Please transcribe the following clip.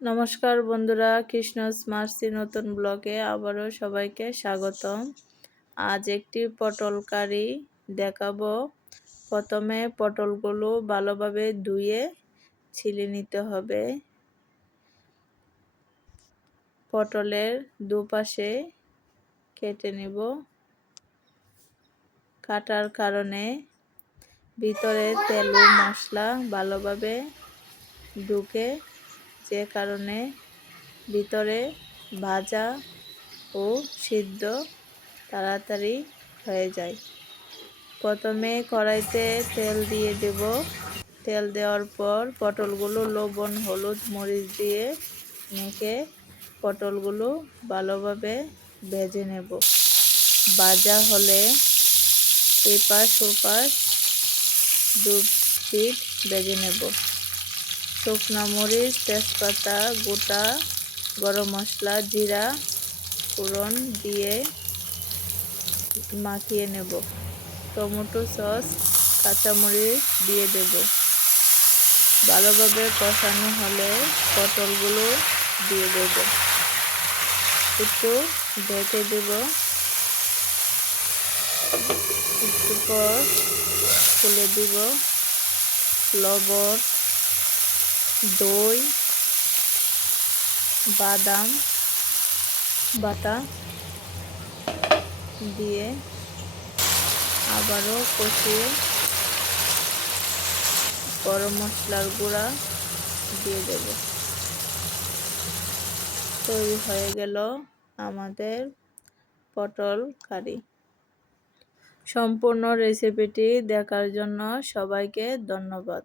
নমস্কার বন্ধুরা, কৃষ্ণস মার্সি নতুন ব্লগে আবারও সবাইকে স্বাগতম। আজ একটি পটল কারি দেখাবো। প্রথমে পটলগুলো ভালোভাবে ধুয়ে ছিলে নিতে হবে। পটলের দুপাশে কেটে নেব। কাটার কারণে ভিতরে তেল ও মশলা ভালোভাবে ঢুকে, যে কারণে ভিতরে ভাজা ও সিদ্ধ তাড়াতাড়ি হয়ে যায়। প্রথমে কড়াইতে তেল দিয়ে দেব। তেল দেওয়ার পর পটলগুলো লবণ, হলুদ, মরিচ দিয়ে মেখে পটলগুলো ভালোভাবে ভেজে নেব। ভাজা হলে এপাশ ওপাশ 2 পিঠ ভেজে নেব। শুকনো মরিচ, তেজপাতা, গোটা গরম মশলা, জিরা ফোড়ন দিয়ে মাখিয়ে নেব। টমেটো সস, কাঁচামরিচ দিয়ে দেব। ভালোভাবে কষানো হলে পটলগুলো দিয়ে দেব। একটু ঢেকে দেব। একটু পর খুলে দিব। লবণ, দই, বাদাম বাটা দিয়ে আবারও কষিয়ে গরম মশলার গুঁড়া দিয়ে দেব। তৈরি হয়ে গেল আমাদের পটল কারি। সম্পূর্ণ রেসিপিটি দেখার জন্য সবাইকে ধন্যবাদ।